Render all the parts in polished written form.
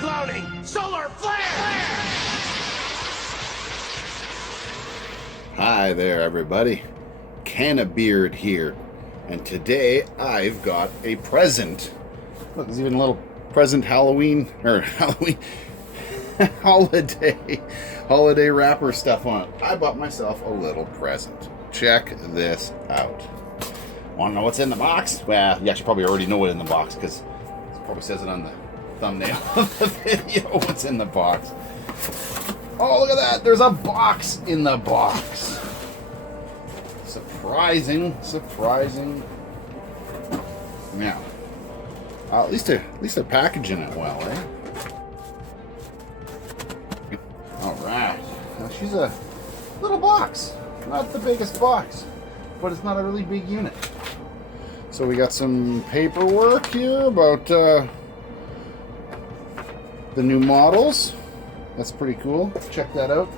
cloning! Solar flare! Hi there, everybody. Cannabeard here, and today I've got a present. Look, there's even a little present Halloween holiday wrapper stuff on it. I bought myself a little present. Check this out. Want to know what's in the box? Well, you actually probably already know what's in the box because it probably says it on the thumbnail of the video. What's in the box? Oh, look at that! There's a box in the box. Surprising. Now, at least they're packaging it well, eh? All right. Now she's a little box, not the biggest box, but it's not a really big unit. So we got some paperwork here about the new models. That's pretty cool. Check that out.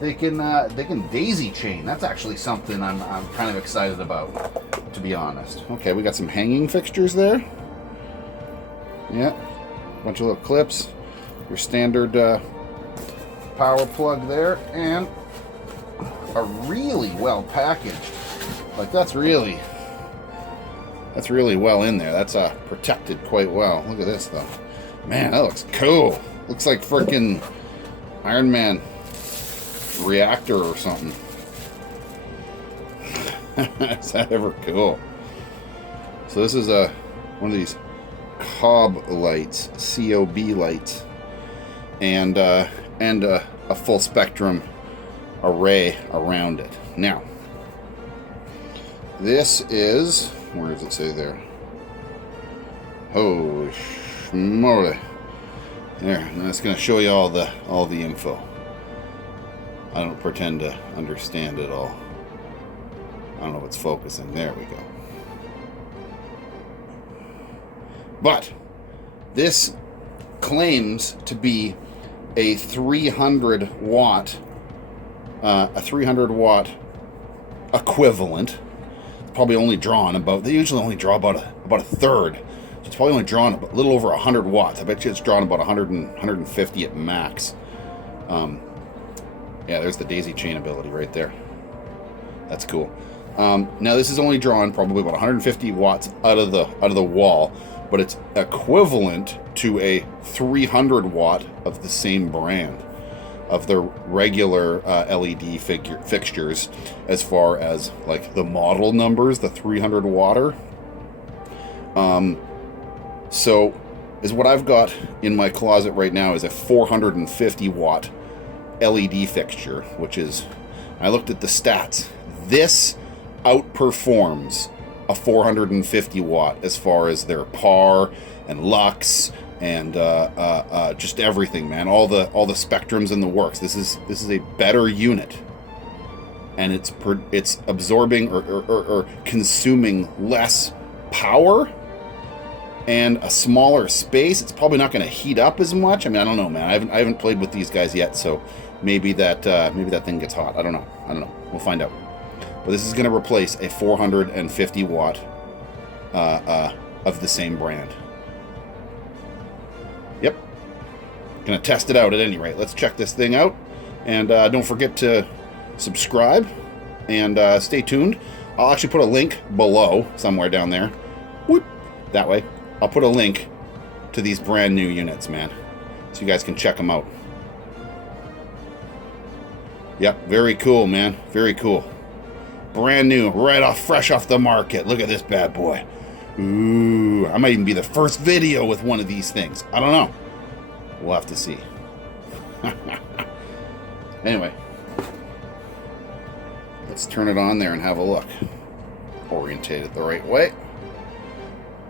They can daisy chain. That's actually something I'm kind of excited about, to be honest. Okay, we got some hanging fixtures there. Yeah, bunch of little clips. Your standard power plug there, and a really well packaged. Like that's really well in there. That's protected quite well. Look at this though. Man, that looks cool. Looks like freaking Iron Man reactor or something. Is that ever cool? So this is one of these COB lights, COB lights, and a full spectrum array around it. Now, this is, where does it say there? Holy schmoly. There, and it's going to show you all the info. I don't pretend to understand it all. I don't know what's focusing. There we go. But this claims to be a 300 watt equivalent. It's probably only drawn about. They usually only draw about a third. So it's probably only drawn a little over 100 watts. I bet you it's drawn about 150 at max. Yeah, there's the daisy chain ability right there. That's cool. Now this is only drawn probably about 150 watts out of the wall, but it's equivalent to a 300 watt of the same brand of the regular LED fixtures, as far as like the model numbers, the 300 watter. So is what I've got in my closet right now is a 450 watt LED fixture, which is, I looked at the stats. This outperforms a 450 watt as far as their par and lux and just everything, man. All the spectrums in the works. This is a better unit, and it's absorbing or consuming less power and a smaller space. It's probably not going to heat up as much. I mean, I don't know, man. I haven't played with these guys yet, so maybe that thing gets hot. I don't know. We'll find out. But this is going to replace a 450 watt of the same brand. Yep. Gonna test it out at any rate. Let's check this thing out, and don't forget to subscribe and stay tuned. I'll actually put a link below somewhere down there. Whoop, that way. I'll put a link to these brand new units, man, so you guys can check them out. Yep, very cool, man. Very cool. Brand new, fresh off the market. Look at this bad boy. Ooh, I might even be the first video with one of these things. I don't know. We'll have to see. Anyway, let's turn it on there and have a look. Orientate it the right way.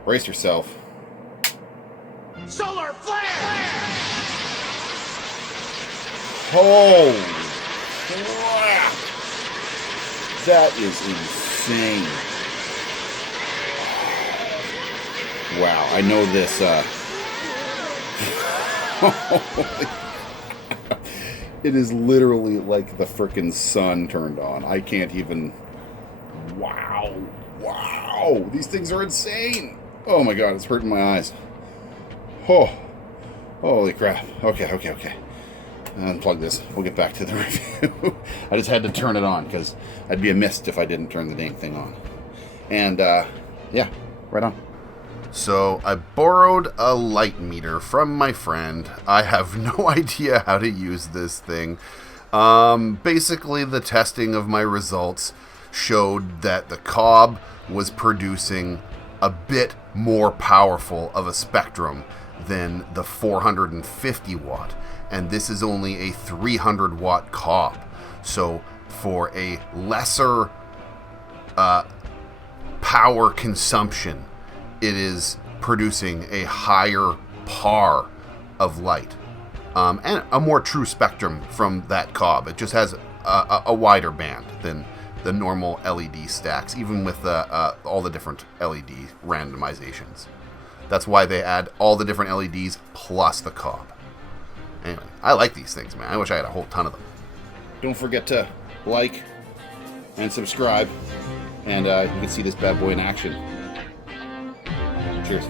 Brace yourself. Solar flare! Holy crap! That is insane. Wow, I know this. It is literally like the frickin' sun turned on. I can't even. Wow. These things are insane. Oh my god, it's hurting my eyes. Oh, Holy crap. Okay. Unplug this. We'll get back to the review. I just had to turn it on because I'd be amiss if I didn't turn the dang thing on. And, yeah, right on. So I borrowed a light meter from my friend. I have no idea how to use this thing. Basically, the testing of my results showed that the COB was producing a bit more powerful of a spectrum than the 450 watt. And this is only a 300 watt COB. So for a lesser power consumption, it is producing a higher par of light and a more true spectrum from that COB. It just has a wider band than the normal LED stacks, even with all the different LED randomizations. That's why they add all the different LEDs plus the COB. Anyway, I like these things, man. I wish I had a whole ton of them. Don't forget to like and subscribe, and you can see this bad boy in action. Cheers.